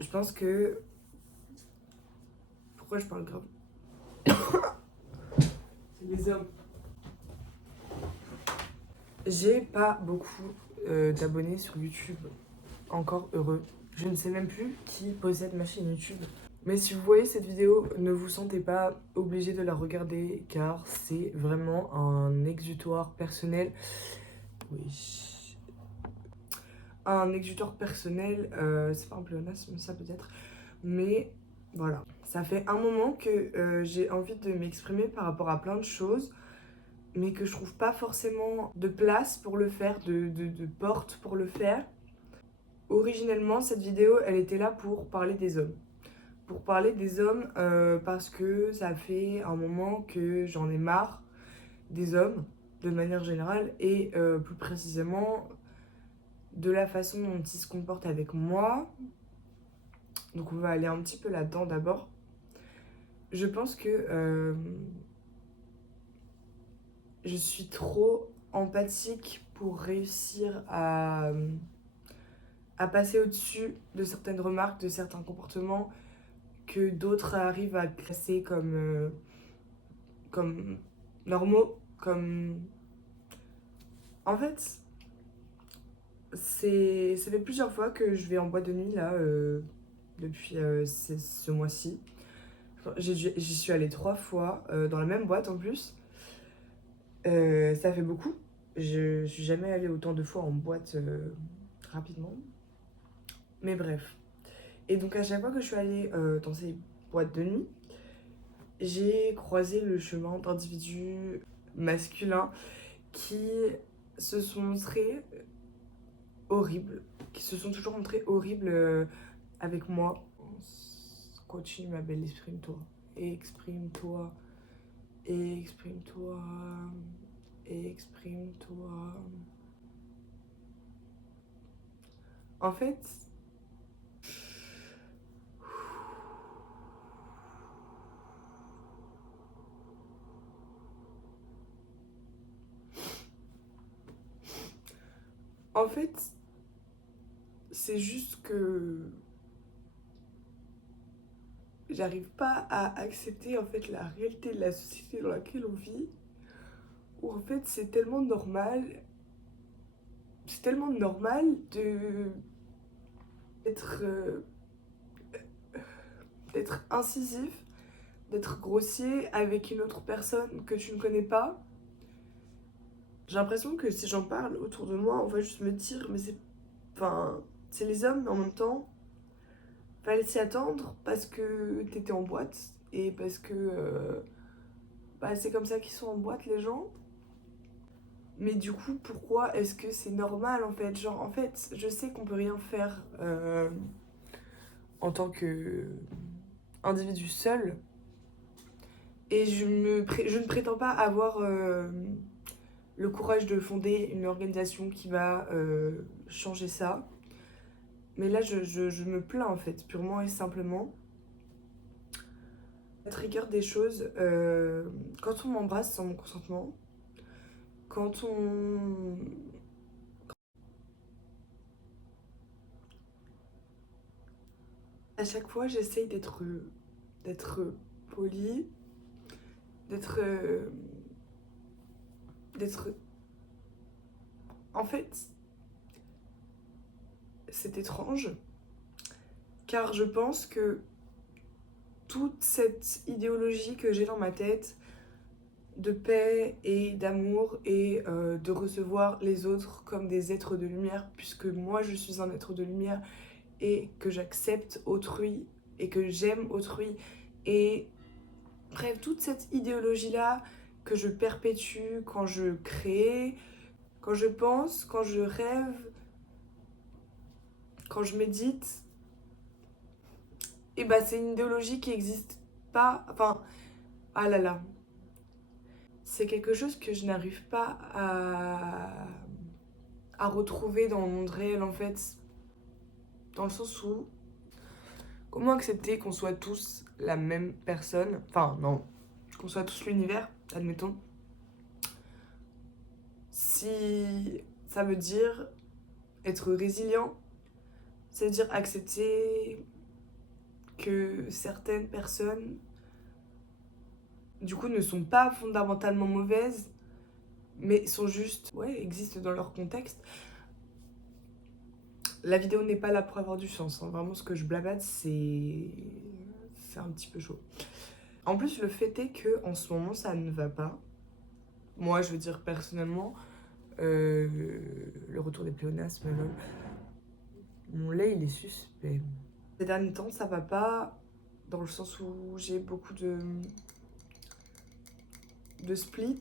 Je pense que... Pourquoi je parle grave? C'est les hommes. J'ai pas beaucoup d'abonnés sur YouTube. Encore heureux. Je ne sais même plus qui possède ma chaîne YouTube. Mais si vous voyez cette vidéo, ne vous sentez pas obligé de la regarder car c'est vraiment un exutoire personnel. Oui. Un exutoire personnel, c'est pas un pléonasme, ça peut-être. Mais voilà. Ça fait un moment que j'ai envie de m'exprimer par rapport à plein de choses, mais que je trouve pas forcément de place pour le faire, de porte pour le faire. Originellement, cette vidéo, elle était là pour parler des hommes. Pour parler des hommes parce que ça fait un moment que j'en ai marre des hommes, de manière générale, et plus précisément de la façon dont ils se comportent avec moi. Donc on va aller un petit peu là-dedans d'abord. Je pense que je suis trop empathique pour réussir à passer au-dessus de certaines remarques, de certains comportements que d'autres arrivent à classer comme normaux, comme... En fait, ça fait plusieurs fois que je vais en boîte de nuit, là, depuis ce mois-ci. J'y suis allée 3 fois, dans la même boîte en plus. Ça fait beaucoup. Je suis jamais allée autant de fois en boîte rapidement. Mais bref. Et donc à chaque fois que je suis allée dans ces boîtes de nuit, j'ai croisé le chemin d'individus masculins qui se sont montrés horribles, qui se sont toujours montrés horribles avec moi. Continue ma belle, exprime-toi. Exprime-toi. Exprime-toi. Exprime-toi. En fait, en fait, c'est juste que j'arrive pas à accepter en fait la réalité de la société dans laquelle on vit, où en fait c'est tellement normal d'être d'être incisif, d'être grossier avec une autre personne que tu ne connais pas. J'ai l'impression que si j'en parle autour de moi, on va juste me dire mais c'est les hommes, mais en même temps fallait s'y attendre parce que t'étais en boîte et parce que c'est comme ça qu'ils sont en boîte les gens. Mais du coup, pourquoi est-ce que c'est normal en fait? Genre, en fait, je sais qu'on peut rien faire en tant que individu seul. Et je ne prétends pas avoir le courage de fonder une organisation qui va changer ça. Mais là, je me plains en fait, purement et simplement. La trigger des choses, quand on m'embrasse sans mon consentement, quand on... À chaque fois, j'essaye d'être polie, d'être... d'être... En fait, c'est étrange, car je pense que toute cette idéologie que j'ai dans ma tête de paix et d'amour et de recevoir les autres comme des êtres de lumière, puisque moi je suis un être de lumière et que j'accepte autrui et que j'aime autrui. Et bref, toute cette idéologie-là que je perpétue quand je crée, quand je pense, quand je rêve, quand je médite, et c'est une idéologie qui n'existe pas. Enfin, ah là là. C'est quelque chose que je n'arrive pas à retrouver dans le monde réel en fait. Dans le sens où, comment accepter qu'on soit tous la même personne? Enfin, non, qu'on soit tous l'univers, admettons. Si ça veut dire être résilient, ça veut dire accepter que certaines personnes, du coup, ne sont pas fondamentalement mauvaises, mais sont juste, existent dans leur contexte. La vidéo n'est pas là pour avoir du sens, hein. Vraiment, ce que je blabate, c'est un petit peu chaud. En plus, le fait est que en ce moment, ça ne va pas. Moi, je veux dire personnellement, le retour des pléonasmes, lol. Mon lait, il est suspect. Ces derniers temps, ça va pas, dans le sens où j'ai beaucoup de splits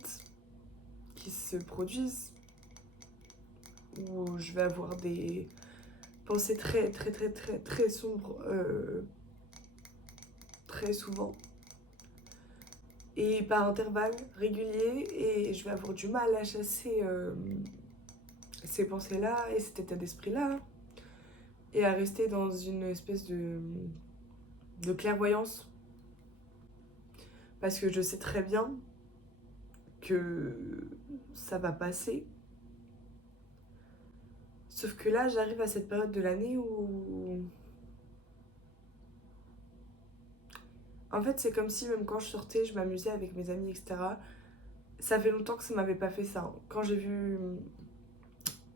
qui se produisent, où je vais avoir des pensées très sombres très souvent et par intervalles réguliers, et je vais avoir du mal à chasser ces pensées-là et cet état d'esprit-là, et à rester dans une espèce de clairvoyance, parce que je sais très bien que ça va passer. Sauf que là, j'arrive à cette période de l'année où... En fait, c'est comme si même quand je sortais, je m'amusais avec mes amis, etc. Ça fait longtemps que ça m'avait pas fait ça. Quand j'ai vu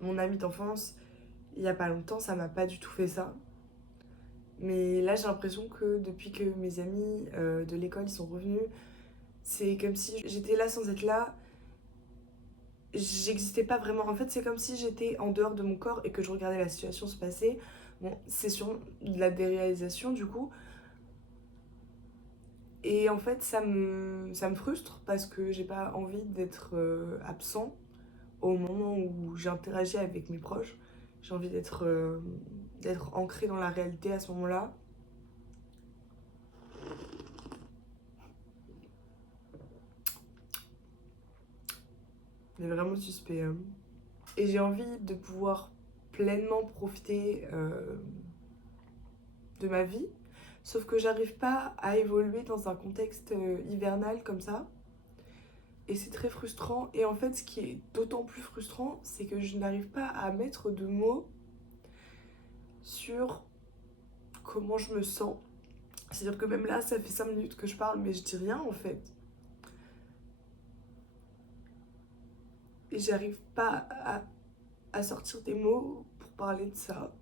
mon ami d'enfance, il y a pas longtemps, ça m'a pas du tout fait ça. Mais là, j'ai l'impression que depuis que mes amis de l'école ils sont revenus, c'est comme si j'étais là sans être là. J'existais pas vraiment. En fait, c'est comme si j'étais en dehors de mon corps et que je regardais la situation se passer. Bon, c'est sur de la déréalisation du coup. Et en fait, ça me frustre parce que j'ai pas envie d'être absent au moment où j'interagis avec mes proches. J'ai envie d'être ancrée dans la réalité à ce moment-là. C'est vraiment suspect, hein. Et j'ai envie de pouvoir pleinement profiter de ma vie. Sauf que j'arrive pas à évoluer dans un contexte hivernal comme ça. Et c'est très frustrant. Et en fait, ce qui est d'autant plus frustrant, c'est que je n'arrive pas à mettre de mots sur comment je me sens. C'est-à-dire que même là, ça fait 5 minutes que je parle, mais je dis rien en fait. Et j'arrive pas à sortir des mots pour parler de ça.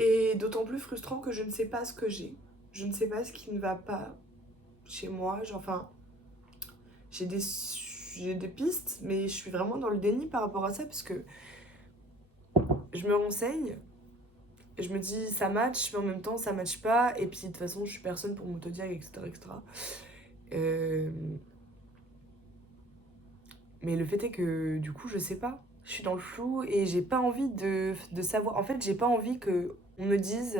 Et d'autant plus frustrant que je ne sais pas ce que j'ai. Je ne sais pas ce qui ne va pas chez moi. Enfin, j'ai des pistes, mais je suis vraiment dans le déni par rapport à ça, parce que je me renseigne, et je me dis ça match, mais en même temps ça match pas, et puis de toute façon je suis personne pour m'autodiag, etc. etc. Mais le fait est que du coup je sais pas. Je suis dans le flou et j'ai pas envie de savoir. En fait, j'ai pas envie qu'on me dise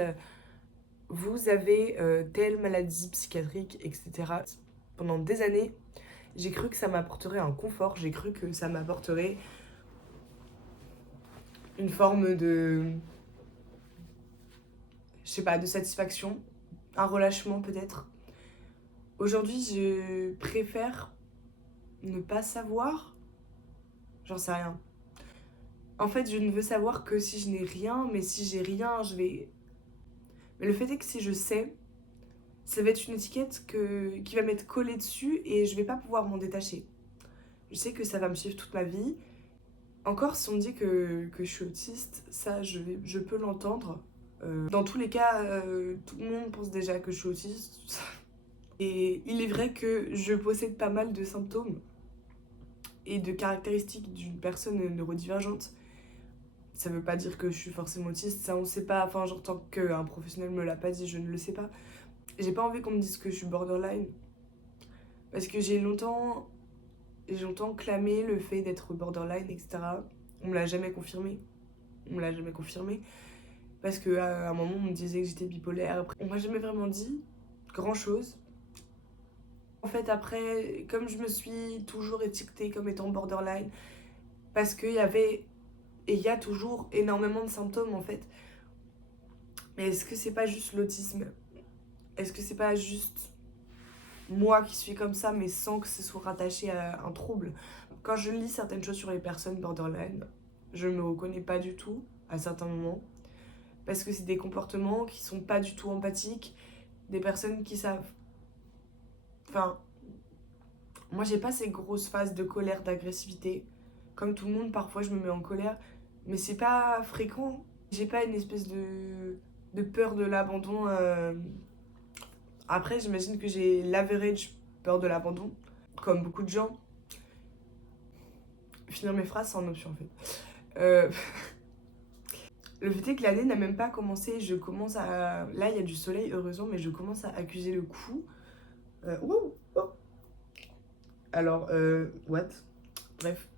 vous avez telle maladie psychiatrique, etc. Pendant des années, j'ai cru que ça m'apporterait un confort, j'ai cru que ça m'apporterait une forme de, je sais pas, de satisfaction, un relâchement peut-être. Aujourd'hui, je préfère ne pas savoir, j'en sais rien. En fait, je ne veux savoir que si je n'ai rien, mais si j'ai rien, je vais... Mais le fait est que si je sais, ça va être une étiquette qui va m'être collée dessus et je vais pas pouvoir m'en détacher. Je sais que ça va me suivre toute ma vie. Encore, si on me dit que je suis autiste, ça, je peux l'entendre. Dans tous les cas, tout le monde pense déjà que je suis autiste. Et il est vrai que je possède pas mal de symptômes et de caractéristiques d'une personne neurodivergente. Ça veut pas dire que je suis forcément autiste, ça on sait pas. Enfin, genre, tant qu'un professionnel me l'a pas dit, je ne le sais pas. J'ai pas envie qu'on me dise que je suis borderline. Parce que j'ai longtemps clamé le fait d'être borderline, etc. On me l'a jamais confirmé. On me l'a jamais confirmé. Parce qu'à un moment, on me disait que j'étais bipolaire. Après, on m'a jamais vraiment dit grand chose. En fait, après, comme je me suis toujours étiquetée comme étant borderline, parce qu'il y avait et il y a toujours énormément de symptômes en fait. Mais est-ce que c'est pas juste l'autisme? Est-ce que c'est pas juste moi qui suis comme ça, mais sans que ce soit rattaché à un trouble? Quand je lis certaines choses sur les personnes borderline, je me reconnais pas du tout à certains moments. parce que c'est des comportements qui sont pas du tout empathiques, des personnes qui savent. Enfin, moi j'ai pas ces grosses phases de colère, d'agressivité. Comme tout le monde, parfois je me mets en colère, mais c'est pas fréquent. J'ai pas une espèce de peur de l'abandon. Après, j'imagine que j'ai l'average peur de l'abandon, comme beaucoup de gens. Finir mes phrases, c'est en option en fait. Euh, Le fait est que l'année n'a même pas commencé. Je commence à. Là, il y a du soleil, heureusement, mais je commence à accuser le coup. Ouh, oh. Alors, what? Bref.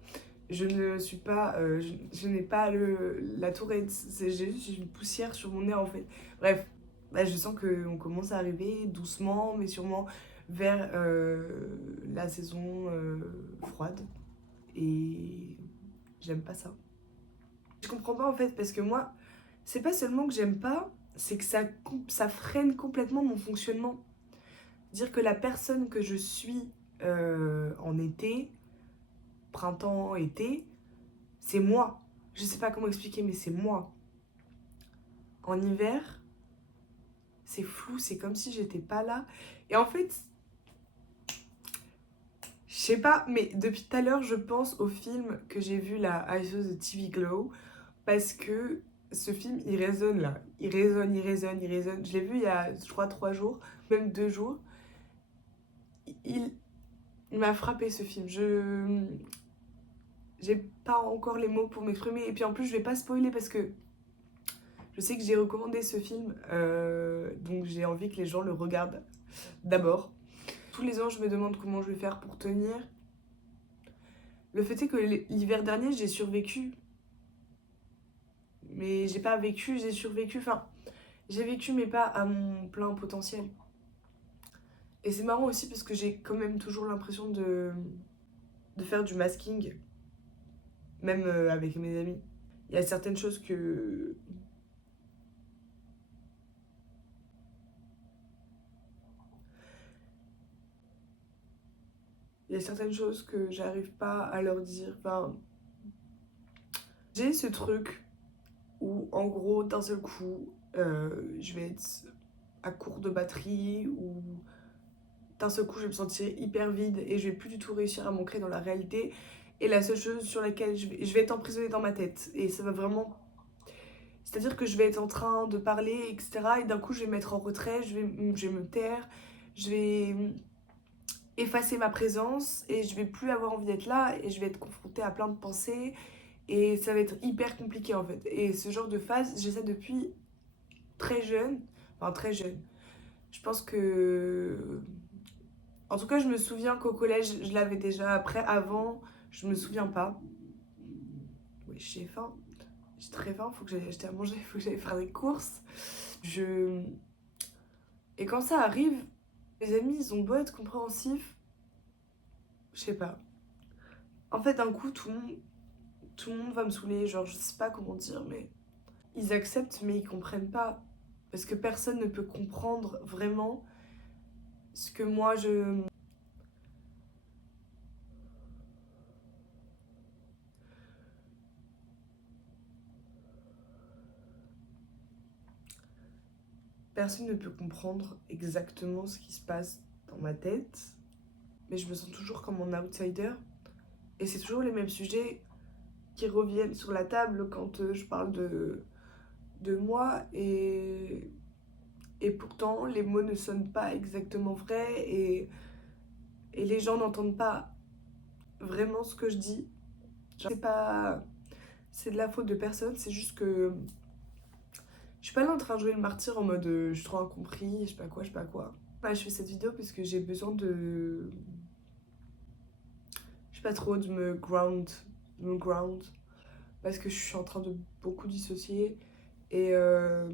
Je ne suis pas. Je n'ai pas la tourette. J'ai juste une poussière sur mon nez en fait. Bref. Bah, je sens qu'on commence à arriver doucement, mais sûrement vers la saison froide. Et j'aime pas ça. Je comprends pas en fait, parce que moi, c'est pas seulement que j'aime pas, c'est que ça freine complètement mon fonctionnement. Dire que la personne que je suis en été, printemps, été, c'est moi. Je sais pas comment expliquer, mais c'est moi. En hiver, c'est flou, c'est comme si j'étais pas là. Et en fait, je sais pas, mais depuis tout à l'heure, je pense au film que j'ai vu là, I Saw the TV Glow, parce que ce film, il résonne là. Il résonne, il résonne, il résonne. Je l'ai vu il y a, je crois, 3 jours, même 2 jours. Il, il m'a frappé ce film. J'ai pas encore les mots pour m'exprimer. Et puis en plus, je vais pas spoiler parce que je sais que j'ai recommandé ce film. Donc j'ai envie que les gens le regardent d'abord. Tous les ans, je me demande comment je vais faire pour tenir. Le fait est que l'hiver dernier, j'ai survécu. Mais j'ai pas vécu, j'ai survécu. Enfin, j'ai vécu, mais pas à mon plein potentiel. Et c'est marrant aussi parce que j'ai quand même toujours l'impression de faire du masking, même avec mes amis. Il y a certaines choses que. Il y a certaines choses que j'arrive pas à leur dire. Enfin, j'ai ce truc où, en gros, d'un seul coup, je vais être à court de batterie, ou d'un seul coup, je vais me sentir hyper vide et je vais plus du tout réussir à m'ancrer dans la réalité. Et la seule chose sur laquelle je vais être emprisonnée dans ma tête. Et ça va vraiment. C'est-à-dire que je vais être en train de parler, etc. Et d'un coup, je vais me mettre en retrait, je vais me taire, je vais effacer ma présence et je vais plus avoir envie d'être là et je vais être confrontée à plein de pensées et ça va être hyper compliqué en fait. Et ce genre de phase, j'ai ça depuis très jeune, enfin très jeune. Je pense que... En tout cas, je me souviens qu'au collège, je l'avais déjà. Après, avant, je me souviens pas. Oui, j'ai faim. J'ai très faim, faut que j'aille acheter à manger, faut que j'aille faire des courses. Je... Et quand ça arrive, mes amis, ils ont beau être compréhensifs, je sais pas. En fait, d'un coup, tout le monde va me saouler, genre, je sais pas comment dire, mais ils acceptent, mais ils comprennent pas. Parce que personne ne peut comprendre vraiment ce que moi je. Personne ne peut comprendre exactement ce qui se passe dans ma tête, mais je me sens toujours comme un outsider. Et c'est toujours les mêmes sujets qui reviennent sur la table quand je parle de moi. Et pourtant, les mots ne sonnent pas exactement vrais et les gens n'entendent pas vraiment ce que je dis. Genre, c'est pas. C'est de la faute de personne, c'est juste que. Je suis pas là en train de jouer le martyr en mode je suis trop incompris, je sais pas quoi, je sais pas quoi. Bah, je fais cette vidéo parce que j'ai besoin de. Je sais pas trop, de me ground. Parce que je suis en train de beaucoup dissocier et, euh,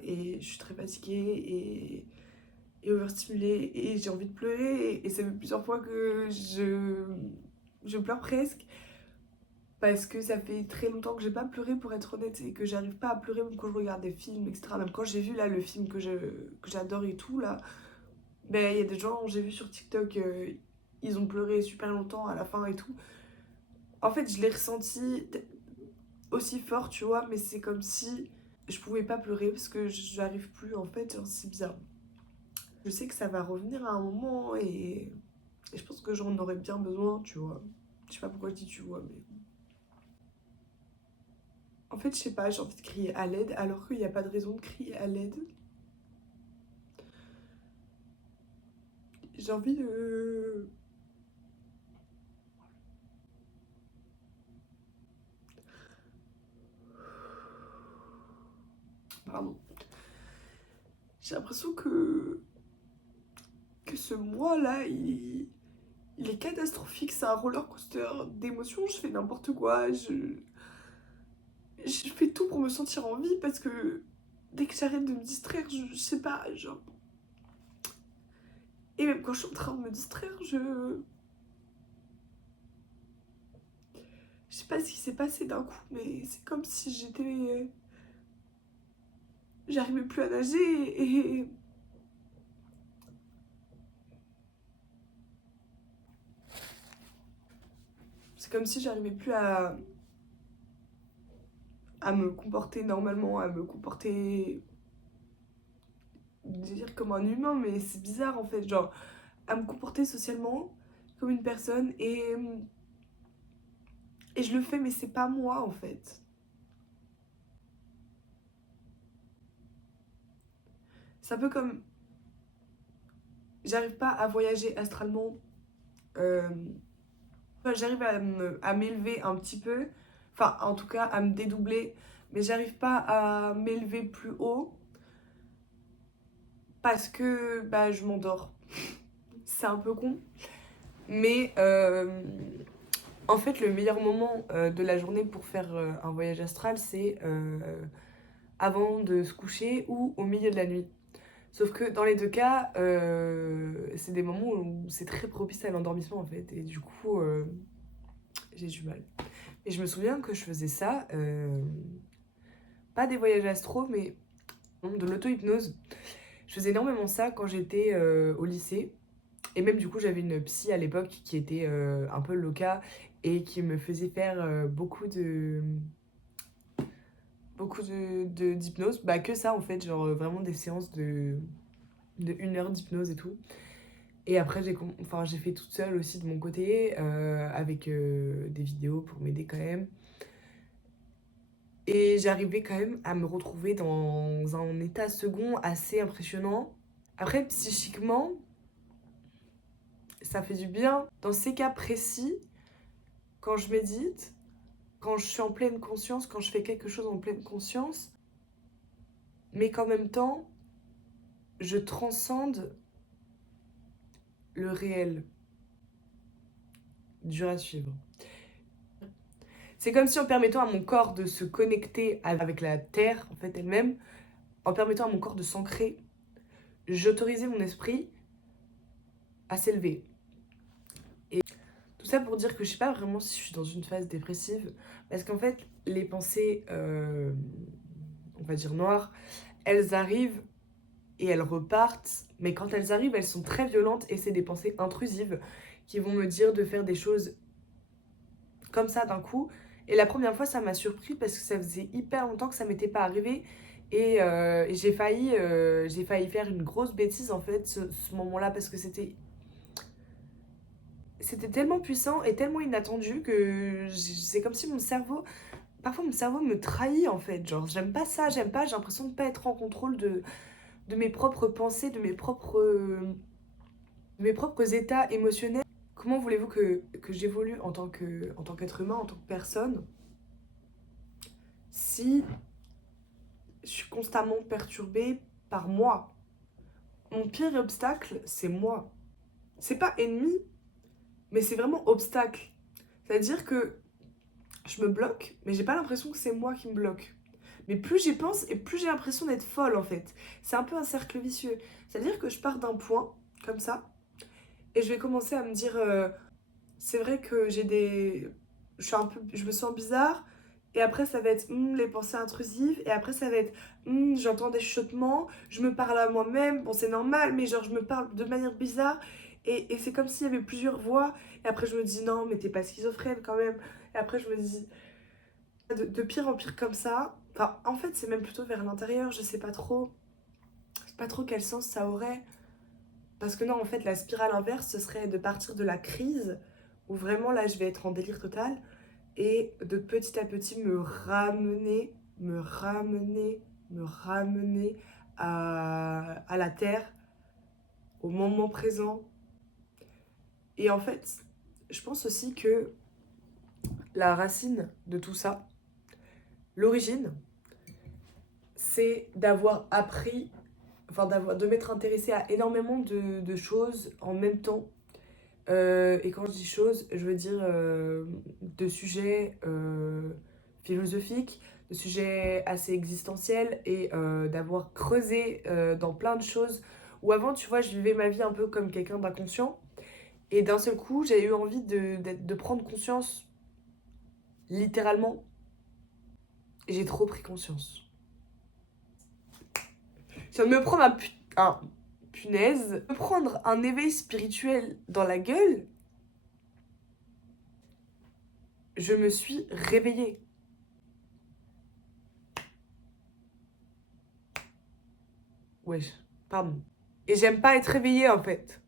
et je suis très fatiguée et overstimulée et j'ai envie de pleurer et ça fait plusieurs fois que je pleure presque parce que ça fait très longtemps que j'ai pas pleuré pour être honnête et que j'arrive pas à pleurer même quand je regarde des films, etc. Même quand j'ai vu là le film que j'adore et tout là, ben il y a des gens, j'ai vu sur TikTok, ils ont pleuré super longtemps à la fin et tout. En fait, je l'ai ressenti aussi fort, tu vois, mais c'est comme si je pouvais pas pleurer parce que j'arrive plus en fait, genre c'est bizarre. Je sais que ça va revenir à un moment et je pense que j'en aurais bien besoin, tu vois. Je sais pas pourquoi je dis tu vois, mais... En fait, je sais pas, j'ai envie de crier à l'aide alors qu'il n'y a pas de raison de crier à l'aide. J'ai envie de... Pardon. J'ai l'impression que ce mois-là, il est catastrophique. C'est un roller coaster d'émotions. Je fais n'importe quoi. Je fais tout pour me sentir en vie parce que dès que j'arrête de me distraire, je sais pas, genre... Et même quand je suis en train de me distraire, je sais pas ce qui s'est passé d'un coup, mais c'est comme si j'étais... J'arrivais plus à nager et... C'est comme si j'arrivais plus à me comporter normalement, à me comporter... dire comme un humain, mais c'est bizarre en fait, genre à me comporter socialement comme une personne et je le fais mais c'est pas moi en fait. C'est un peu comme j'arrive pas à voyager astralement, euh, enfin, j'arrive à m'élever un petit peu, enfin en tout cas à me dédoubler, mais j'arrive pas à m'élever plus haut parce que bah je m'endors. C'est un peu con, mais en fait, le meilleur moment de la journée pour faire un voyage astral, c'est avant de se coucher ou au milieu de la nuit. Sauf que dans les deux cas, c'est des moments où c'est très propice à l'endormissement en fait. Et du coup, j'ai du mal. Et je me souviens que je faisais ça, pas des voyages astro, mais de l'auto-hypnose. Je faisais énormément ça quand j'étais au lycée. Et même du coup, j'avais une psy à l'époque qui était un peu loca et qui me faisait faire d'hypnose. Bah que ça en fait, genre vraiment des séances de 1 heure d'hypnose et tout. Et après, j'ai fait toute seule aussi de mon côté, avec des vidéos pour m'aider quand même. Et j'arrivais quand même à me retrouver dans un état second assez impressionnant. Après, psychiquement, ça fait du bien. Dans ces cas précis, quand je médite, quand je suis en pleine conscience, quand je fais quelque chose en pleine conscience, mais qu'en même temps, je transcende le réel, dur à suivre. C'est comme si en permettant à mon corps de se connecter avec la terre, en fait, elle-même, en permettant à mon corps de s'ancrer, j'autorisais mon esprit à s'élever. Et tout ça pour dire que je sais pas vraiment si je suis dans une phase dépressive, parce qu'en fait, les pensées, on va dire noires, elles arrivent et elles repartent, mais quand elles arrivent, elles sont très violentes et c'est des pensées intrusives qui vont me dire de faire des choses comme ça d'un coup. Et la première fois, ça m'a surpris parce que ça faisait hyper longtemps que ça m'était pas arrivé. Et j'ai failli faire une grosse bêtise en fait ce moment-là parce que c'était tellement puissant et tellement inattendu que c'est comme si mon cerveau, parfois mon cerveau me trahit en fait. Genre j'aime pas ça, j'aime pas, j'ai l'impression de pas être en contrôle de mes propres pensées, de mes propres états émotionnels. Comment voulez-vous que j'évolue en tant qu'être humain, en tant que personne, si je suis constamment perturbée par moi? Mon pire obstacle, c'est moi. C'est pas ennemi, mais c'est vraiment obstacle. C'est-à-dire que je me bloque, mais j'ai pas l'impression que c'est moi qui me bloque. Mais plus j'y pense et plus j'ai l'impression d'être folle en fait. C'est un peu un cercle vicieux. C'est-à-dire que je pars d'un point, comme ça, et je vais commencer à me dire c'est vrai que je me sens bizarre. Et après, ça va être les pensées intrusives. Et après, ça va être j'entends des chuchotements. Je me parle à moi-même. Bon, c'est normal, mais genre, je me parle de manière bizarre. Et c'est comme s'il y avait plusieurs voix. Et après, je me dis non, mais t'es pas schizophrène quand même. Et après, je me dis de pire en pire comme ça. Enfin, en fait, c'est même plutôt vers l'intérieur, je sais pas trop. Je sais pas trop quel sens ça aurait. Parce que non, en fait, la spirale inverse, ce serait de partir de la crise, où vraiment là, je vais être en délire total, et de petit à petit me ramener à la terre, au moment présent. Et en fait, je pense aussi que la racine de tout ça, l'origine, c'est d'avoir appris, enfin de m'être intéressée à énormément de choses en même temps. Et quand je dis choses, je veux dire de sujets philosophiques, de sujets assez existentiels et d'avoir creusé dans plein de choses où avant, tu vois, je vivais ma vie un peu comme quelqu'un d'inconscient. Et d'un seul coup, j'ai eu envie de prendre conscience, littéralement. Et j'ai trop pris conscience. Je viens de me prendre un punaise, me prendre un éveil spirituel dans la gueule. Je me suis réveillée. Wesh, pardon. Et j'aime pas être réveillée en fait.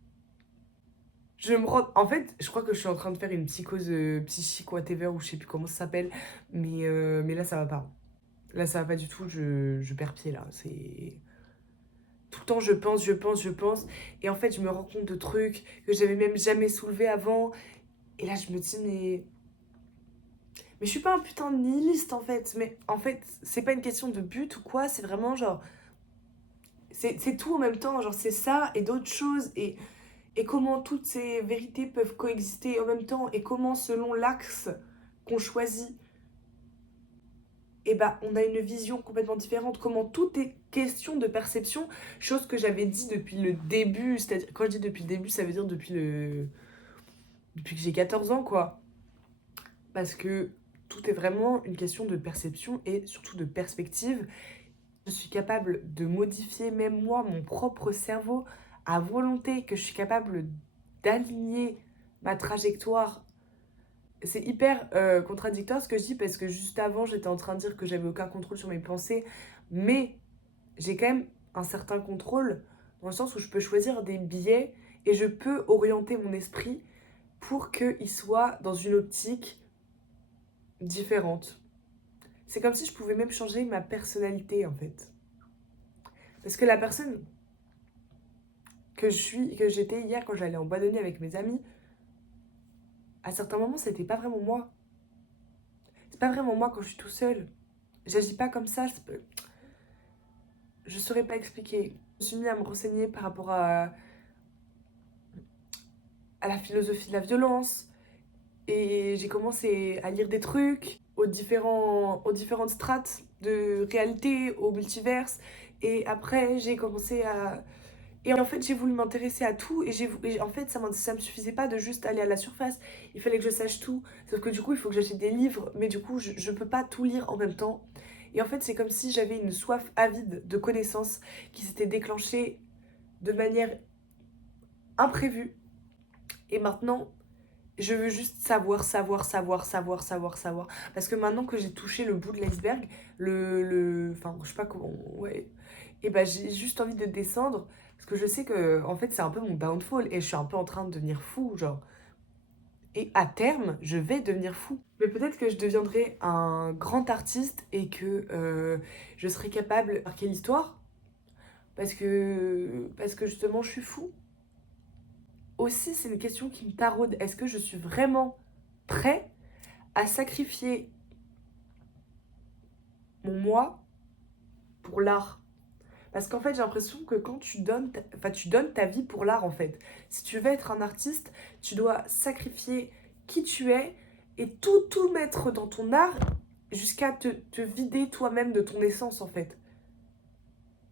Je me rends... En fait, je crois que je suis en train de faire une psychose psychique whatever ou je sais plus comment ça s'appelle. Mais là, ça va pas. Là, ça va pas du tout. Je perds pied là. C'est... Tout le temps, je pense. Et en fait, je me rends compte de trucs que j'avais même jamais soulevés avant. Et là, je me dis, mais je suis pas un putain de nihiliste en fait. Mais en fait, c'est pas une question de but ou quoi. C'est vraiment genre... C'est tout en même temps. Genre, c'est ça et d'autres choses. Et comment toutes ces vérités peuvent coexister en même temps, et comment selon l'axe qu'on choisit, eh ben, on a une vision complètement différente, comment tout est question de perception, chose que j'avais dit depuis le début, c'est-à-dire, quand je dis depuis le début, ça veut dire depuis que j'ai 14 ans, quoi. Parce que tout est vraiment une question de perception et surtout de perspective. Je suis capable de modifier même moi, mon propre cerveau, à volonté, que je suis capable d'aligner ma trajectoire. C'est hyper contradictoire ce que je dis parce que juste avant j'étais en train de dire que j'avais aucun contrôle sur mes pensées, mais j'ai quand même un certain contrôle dans le sens où je peux choisir des biais et je peux orienter mon esprit pour qu'il soit dans une optique différente. C'est comme si je pouvais même changer ma personnalité en fait. Parce que la personne que j'étais hier quand j'allais en boîte de nuit avec mes amis, à certains moments c'était pas vraiment moi. C'est pas vraiment moi quand je suis tout seul. J'agis pas comme ça. Je saurais pas expliquer. Je me suis mis à me renseigner par rapport à la philosophie de la violence. Et j'ai commencé à lire des trucs aux différentes strates de réalité, au multiverse. Et après, j'ai commencé à... Et en fait, j'ai voulu m'intéresser à tout. Et en fait, ça me suffisait pas de juste aller à la surface. Il fallait que je sache tout. Sauf que du coup, il faut que j'achète des livres. Mais du coup, je peux pas tout lire en même temps. Et en fait, c'est comme si j'avais une soif avide de connaissances qui s'était déclenchée de manière imprévue. Et maintenant, je veux juste savoir. Parce que maintenant que j'ai touché le bout de l'iceberg, enfin, je sais pas comment, ouais. Et ben, j'ai juste envie de descendre. Parce que je sais que, en fait, c'est un peu mon downfall. Et je suis un peu en train de devenir fou, genre. Et à terme, je vais devenir fou. Mais peut-être que je deviendrai un grand artiste et que je serai capable de marquer l'histoire. Parce que justement, je suis fou. Aussi, c'est une question qui me taraude. Est-ce que je suis vraiment prêt à sacrifier mon moi pour l'art? Parce qu'en fait, j'ai l'impression que quand tu donnes ta vie pour l'art, en fait. Si tu veux être un artiste, tu dois sacrifier qui tu es et tout mettre dans ton art jusqu'à te vider toi-même de ton essence, en fait.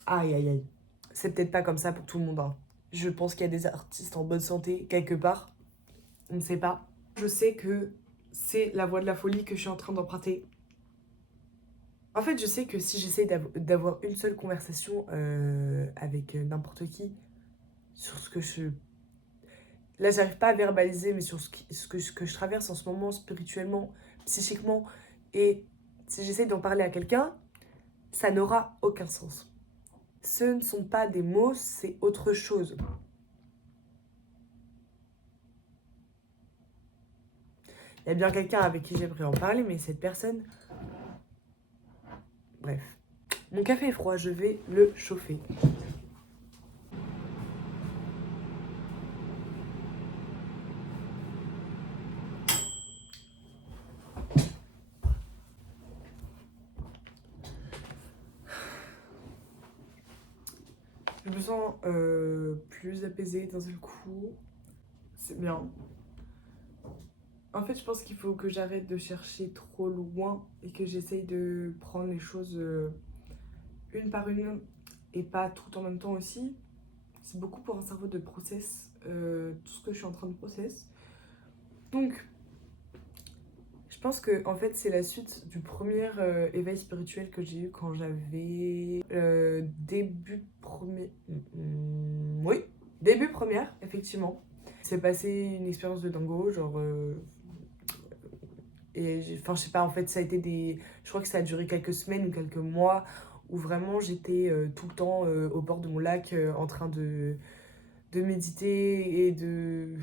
Aïe, aïe, aïe. C'est peut-être pas comme ça pour tout le monde, hein. Je pense qu'il y a des artistes en bonne santé quelque part. On ne sait pas. Je sais que c'est la voie de la folie que je suis en train d'emprunter. En fait, je sais que si j'essaie d'avoir une seule conversation avec n'importe qui sur ce que je... Là, j'arrive pas à verbaliser, mais sur ce que je traverse en ce moment spirituellement, psychiquement. Et si j'essaie d'en parler à quelqu'un, ça n'aura aucun sens. Ce ne sont pas des mots, c'est autre chose. Il y a bien quelqu'un avec qui j'aimerais en parler, mais cette personne... Bref. Mon café est froid, je vais le chauffer. Je me sens plus apaisée d'un seul coup. C'est bien. En fait, je pense qu'il faut que j'arrête de chercher trop loin et que j'essaye de prendre les choses une par une et pas tout en même temps aussi. C'est beaucoup pour un cerveau de process, tout ce que je suis en train de process. Donc, je pense que en fait, c'est la suite du premier éveil spirituel que j'ai eu quand j'avais début première, effectivement. C'est passé une expérience de dingo, genre... enfin, je sais pas, en fait, ça a été des... Je crois que ça a duré quelques semaines ou quelques mois où vraiment j'étais tout le temps au bord de mon lac en train de méditer et de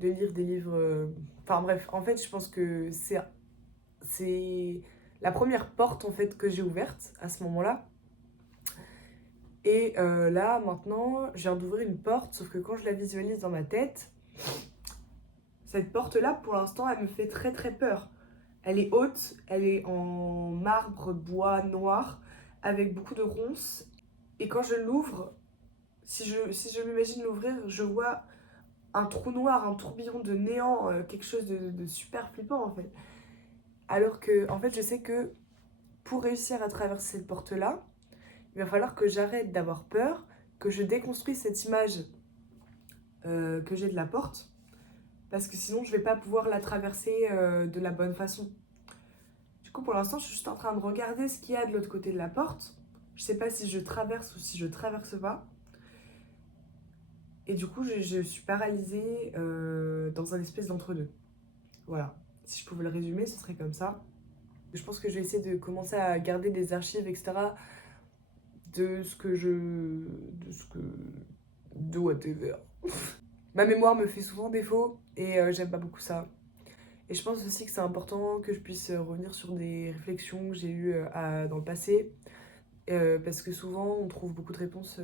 lire des livres. Enfin bref, en fait, je pense que c'est la première porte en fait que j'ai ouverte à ce moment-là. Et là, maintenant, je viens d'ouvrir une porte, sauf que quand je la visualise dans ma tête, cette porte-là, pour l'instant, elle me fait très très peur. Elle est haute, elle est en marbre, bois, noir, avec beaucoup de ronces. Et quand je l'ouvre, si je m'imagine l'ouvrir, je vois un trou noir, un tourbillon de néant, quelque chose de super flippant en fait. Alors que, en fait, je sais que pour réussir à traverser cette porte-là, il va falloir que j'arrête d'avoir peur, que je déconstruise cette image que j'ai de la porte, parce que sinon je vais pas pouvoir la traverser de la bonne façon. Du coup, pour l'instant, je suis juste en train de regarder ce qu'il y a de l'autre côté de la porte. Je sais pas si je traverse ou si je traverse pas. Et du coup, je suis paralysée dans un espèce d'entre-deux. Voilà. Si je pouvais le résumer, ce serait comme ça. Je pense que je vais essayer de commencer à garder des archives, etc. de ce que je... de whatever. Ma mémoire me fait souvent défaut et j'aime pas beaucoup ça. Et je pense aussi que c'est important que je puisse revenir sur des réflexions que j'ai eues dans le passé. Parce que souvent, on trouve beaucoup de réponses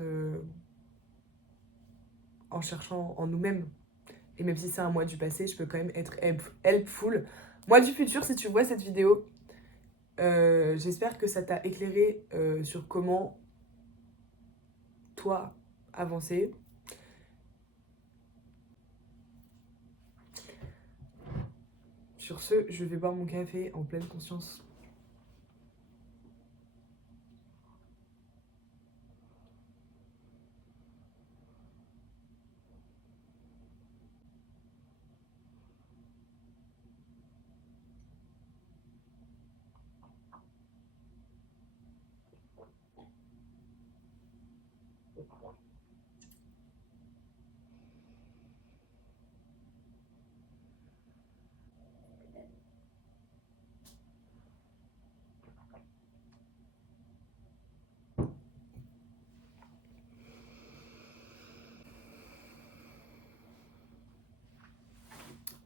en cherchant en nous-mêmes. Et même si c'est un moi du passé, je peux quand même être helpful. Moi du futur, si tu vois cette vidéo, j'espère que ça t'a éclairé sur comment, toi, avancer. Sur ce, je vais boire mon café en pleine conscience.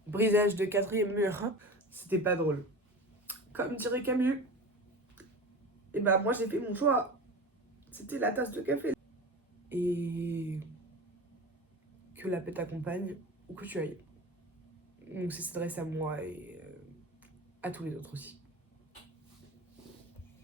Brisage de quatrième mur, hein. C'était pas drôle. Comme dirait Camus, et bah moi j'ai fait mon choix. C'était la tasse de café. Et que la paix t'accompagne où que tu ailles. Donc ça s'adresse à moi et à tous les autres aussi.